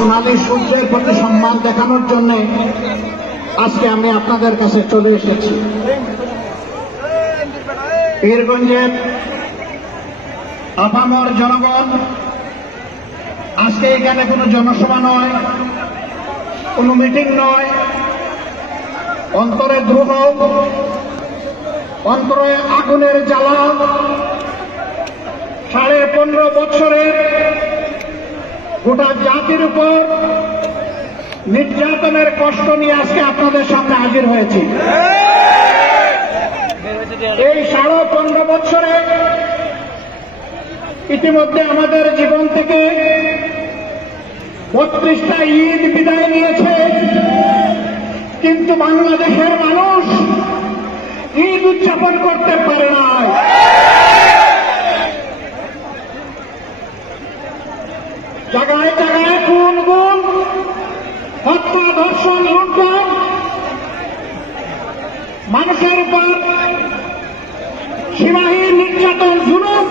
সোনালী সূর্যের প্রতি সম্মান দেখানোর জন্য আজকে আমি আপনাদের কাছে চলে এসেছি। পীরগঞ্জের আপামর জনগণ, আজকে এখানে কোনো জনসভা নয়, কোনো মিটিং নয়, অন্তরে দ্রোহ, অন্তরে আগুনের জ্বালা, 15.5 বছরের গোটা জাতির উপর নির্যাতনের কষ্ট নিয়ে আজকে আপনাদের সামনে হাজির হয়েছি। এই 15.5 বছরে ইতিমধ্যে আমাদের জীবন থেকে 32টা ঈদ বিদায় নিয়েছে, কিন্তু বাংলাদেশের মানুষ ঈদ উদযাপন করতে পারে না। জায়গায় জায়গায় খুন গুম, হত্যা, ধর্ষণ, লুণ্ঠন, মানুষের উপর সীমাহীন নির্যাতন, জুলুম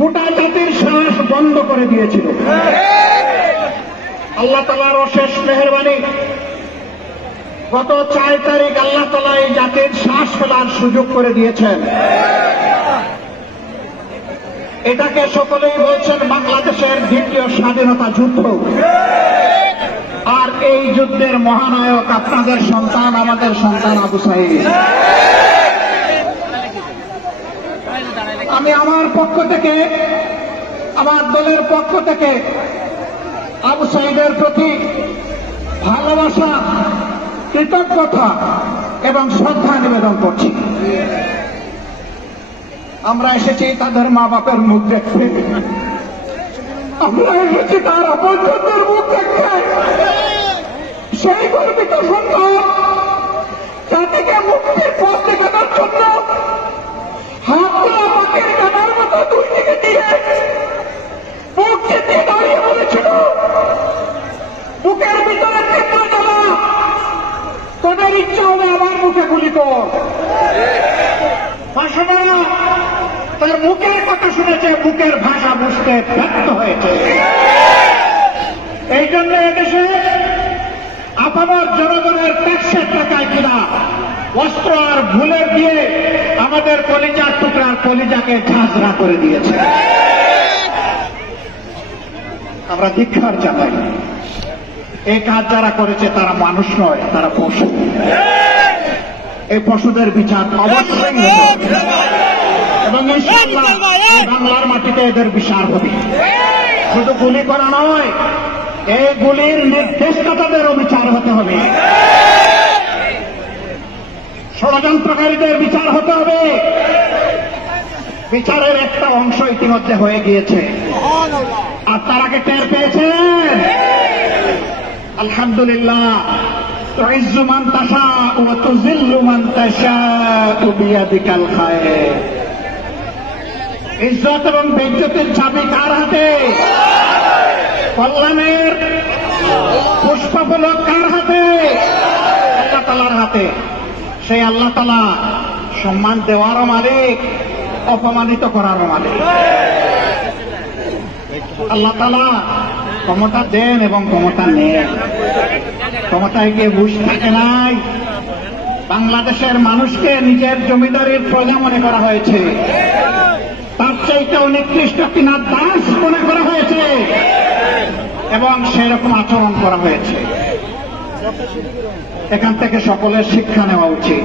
গোটা জাতির শ্বাস বন্ধ করে দিয়েছিল। আল্লাহ তাআলার অশেষ মেহেরবানি, গত 4 তারিখ আল্লাহ তাআলা এই জাতির শ্বাস ফেলার সুযোগ করে দিয়েছেন। এটাকে সকলেই বলছেন বাংলাদেশের দ্বিতীয় স্বাধীনতা যুদ্ধ। আর এই যুদ্ধের মহানায়ক আপনাদের সন্তান, আমাদের সন্তান আবু সাঈদ। আমি আমার পক্ষ থেকে, আমার দলের পক্ষ থেকে আবু সাঈদের প্রতি ভালোবাসা, কৃতজ্ঞতা এবং শ্রদ্ধা নিবেদন করছি। আমরা এসেছি তাদের মা বাপের মুখ দেখতে, আমরা এসেছি তার আপনজনদের মুখ দেখতে। সেই গর্বিত সন্তান জাতিকে মুক্তির পথ দেখানোর জন্য হাতটা পাখির কাটার মতো দুই দিকে দিয়ে বুক চেপে দাঁড়িয়ে বলেছিল, বুকের ভিতরে তীব্র জ্বালা, তোদের ইচ্ছা হবে আমার মুখে গুলি কর। ভাষণা তার মুখের কথা শুনেছে, বুকের ভাষা বুঝতে ব্যর্থ হয়েছে। এই জন্য এদেশে আপামর জনগণের ট্যাক্সের টাকায় কিনা অস্ত্র আর ভুলের দিয়ে আমাদের কলিজার টুকরার কলিজাকে ঝাঁঝরা করে দিয়েছে। আমরা ধিক্কার জানাই। এই কাজ যারা করেছে তারা মানুষ নয়, তারা পশু। এই পশুদের বিচার অবশ্যই হবে এবং ইনশাআল্লাহ বাংলার মাটিতে এদের বিচার হবে। শুধু গুলি করা নয়, এই গুলির নির্দেশদাতাদেরও বিচার হতে হবে, ষড়যন্ত্রকারীদের বিচার হতে হবে। বিচারের একটা অংশ ইতিমধ্যে হয়ে গিয়েছে, আর তার আগে টের পেয়েছেন। আলহামদুলিল্লাহ। তুইজ্জু মান তাশাউ ওয়া তুযিল্লু মান তাশাউ বিয়াদিকাল খায়র। ইজ্জত এবং বেইজ্জতের চাবি কার হাতে? কল্যাণের পুষ্পফলক কার হাতে? আল্লাহ তাআলার হাতে। সেই আল্লাহ তাআলা সম্মান দেওয়ারও মালিক, অপমানিত করারও মালিক। আল্লাহ তাআলা ক্ষমতা দেন এবং ক্ষমতা নেন। ক্ষমতায় গিয়ে ঘুষ থাকে নাই। বাংলাদেশের মানুষকে নিজের জমিদারির প্রজা মনে করা হয়েছে, তার চাইতে নিকৃষ্ট কিনা দাস মনে করা হয়েছে এবং সেই রকম আচরণ করা হয়েছে। এখান থেকে সকলের শিক্ষা নেওয়া উচিত।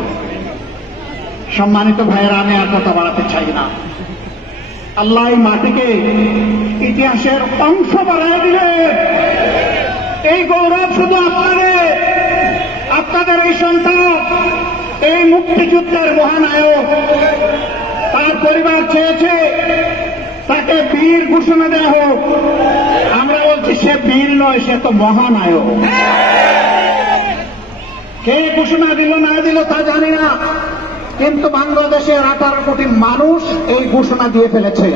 সম্মানিত ভাইয়েরা, আমি আর কথা বাড়াতে চাই না। আল্লাহ এই মাটিকে ইতিহাসের অংশ বানিয়ে দিলেন। এই গৌরব শুধু আপনাদের এই সন্তান, এই মুক্তিযুদ্ধের মহানায়ক, তার পরিবার চেয়েছে তাকে বীর ঘোষণা দেওয়া হোক। আমরা বলছি সে বীর নয়, সে তো মহানায়ক। কে ঘোষণা দিল না দিল তা জানি না, কিন্তু বাংলাদেশের 18 কোটি মানুষ এই ঘোষণা দিয়ে ফেলেছে।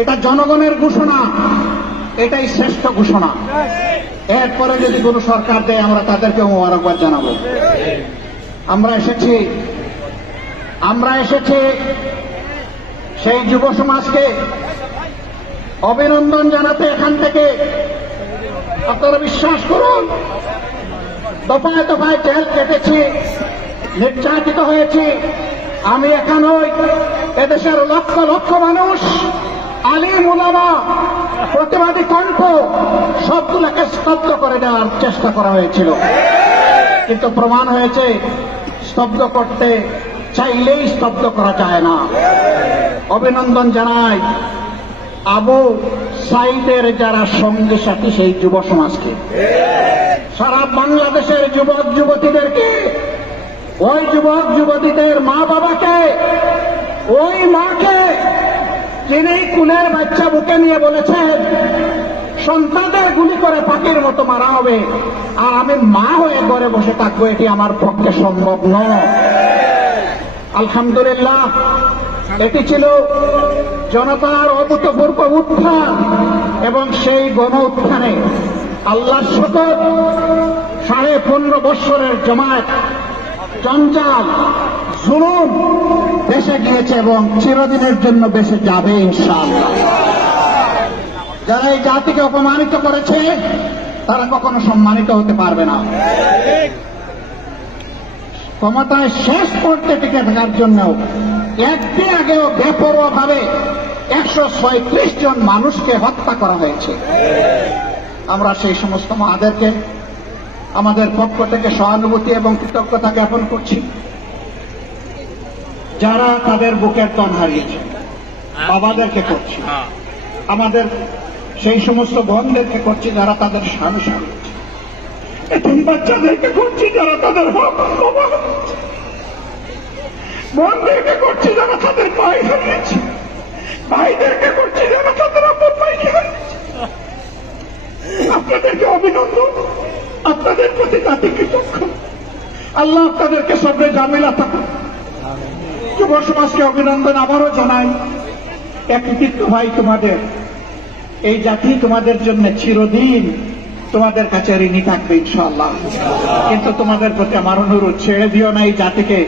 এটা জনগণের ঘোষণা, এটাই শ্রেষ্ঠ ঘোষণা। এরপরে যদি কোন সরকার দেয় আমরা তাদেরকে মোবারকবাদ জানাবো। আমরা এসেছি সেই যুব সমাজকে অভিনন্দন জানাতে, এখান থেকে আপনারা বিশ্বাস করুন, দফায় দফায় জেল কেটেছি, নির্যাতিত হয়েছি। আমি একা নই, এদেশের লক্ষ লক্ষ মানুষ, আলিম উলামা, প্রতিবাদী কণ্ঠ সবগুলোকে স্তব্ধ করে দেওয়ার চেষ্টা করা হয়েছিল, কিন্তু প্রমাণ হয়েছে স্তব্ধ করতে চাইলেই স্তব্ধ করা যায় না। অভিনন্দন জানাই আবু সাইদের যারা সঙ্গী সাথী সেই যুব সমাজকে, সারা বাংলাদেশের যুবক যুবতীদেরকে, ওই যুবক যুবতীদের মা বাবাকে, ওই মাকে যিনি কুলের বাচ্চা বুকে নিয়ে বলেছেন সন্তানদের গুলি করে পাখির মতো মারা হবে, আর আমি মা হয়ে ঘরে বসে থাকবো, এটি আমার পক্ষে সম্ভব নয়। আলহামদুলিল্লাহ, এটি ছিল জনতার অভূতপূর্ব উত্থান, এবং সেই গণ উত্থানে আল্লাহর শপথ 15.5 বৎসরের জমায়েত, জঞ্জাল, জুলুম বেঁচে গিয়েছে এবং চিরদিনের জন্য বেঁচে যাবে ইনশাআল্লাহ। যারা এই জাতিকে অপমানিত করেছে তারা কখনো সম্মানিত হতে পারবে না। ক্ষমতায় শেষ করতে টিকে থাকার জন্য একদিন আগেও বেপরোয়াভাবে 136 জন মানুষকে হত্যা করা হয়েছে। আমরা সেই সমস্ত মাদেরকে আমাদের পক্ষ থেকে সহানুভূতি এবং কৃতজ্ঞতা জ্ঞাপন করছি, যারা তাদের বুকের তন হারিয়েছে। বাবাদেরকে করছি, আমাদের সেই সমস্ত বোনদেরকে করছি যারা তাদের স্বামী হারিয়েছে, এতিম বাচ্চাদেরকে করছি যারা তাদের হক বাবা হারিয়েছে, বোনদেরকে করছি যারা তাদের ভাই হারিয়েছে, ভাইদেরকে করছি যারা তাদের আপন ভাইকে হারিয়েছে। আপনাদেরকে অভিনন্দন, আপনাদের প্রতি জাতি কৃতজ্ঞ। আল্লাহ আপনাদেরকে সবরে জামিলা থাকুন। যুব সমাজকে অভিনন্দন আবারও জানাই। এক কৃতিত্ব ভাই তোমাদের, এই জাতি তোমাদের জন্য চিরদিন তোমাদের কাছে ঋণী থাকবে ইনশাআল্লাহ। কিন্তু তোমাদের প্রতি আমার অনুরোধ, ছেড়ে দিও না এই জাতিকে,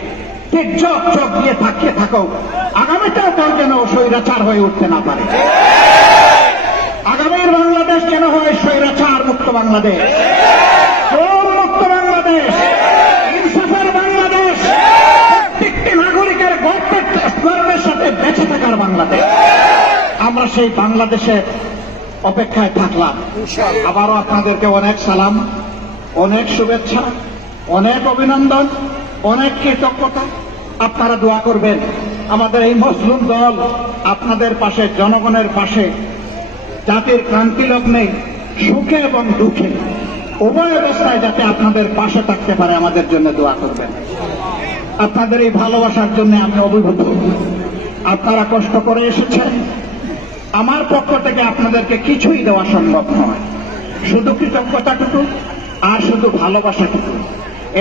ঠিক চোখ চোখ দিয়ে থাকিয়ে থাকো। আগামীটাও তার যেন স্বৈরাচার হয়ে উঠতে না পারে। আগামীর বাংলাদেশ যেন হয় স্বৈরাচার মুক্ত বাংলাদেশ, চোর মুক্ত বাংলাদেশ, ইনসাফের বাংলাদেশ, প্রত্যেকটি নাগরিকের গর্বের সাথে বেঁচে থাকার বাংলাদেশ। আমরা সেই বাংলাদেশের অপেক্ষায় থাকলাম। আবারও আপনাদেরকে অনেক সালাম, অনেক শুভেচ্ছা, অনেক অভিনন্দন, অনেক কৃতজ্ঞতা। আপনারা দোয়া করবেন আমাদের এই মজলুম দল আপনাদের পাশে, জনগণের পাশে, জাতির ক্রান্তি লগ্নে সুখে এবং দুঃখে উভয় অবস্থায় যাতে আপনাদের পাশে থাকতে পারে আমাদের জন্য দোয়া করবেন। আপনাদের এই ভালোবাসার জন্য আমি অভিভূত। আপনারা কষ্ট করে এসেছেন, আমার পক্ষ থেকে আপনাদেরকে কিছুই দেওয়া সম্ভব নয়, শুধু কৃতজ্ঞতাটুকু আর শুধু ভালোবাসাটুকু।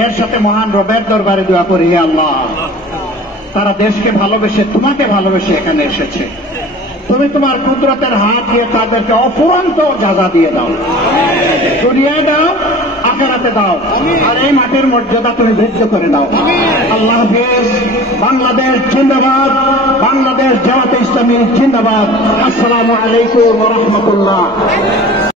এর সাথে মহান রবের দরবারে দোয়া করি, হে আল্লাহ, তারা দেশকে ভালোবেসে, তোমাকে ভালোবেসে এখানে এসেছে, তুমি তোমার কুদরতের হাত দিয়ে তাদেরকে অফুরন্ত যাজা দিয়ে দাও, দুনিয়ায় দাও, আখিরাতে দাও, আর এই মাটির মর্যাদা তুমি বৃদ্ধি করে দাও। আল্লাহ হাফেজ। বাংলাদেশ জিন্দাবাদ, বাংলাদেশ জামাতে ইসলামী জিন্দাবাদ। আসসালামু আলাইকুম ওয়া রাহমাতুল্লাহ।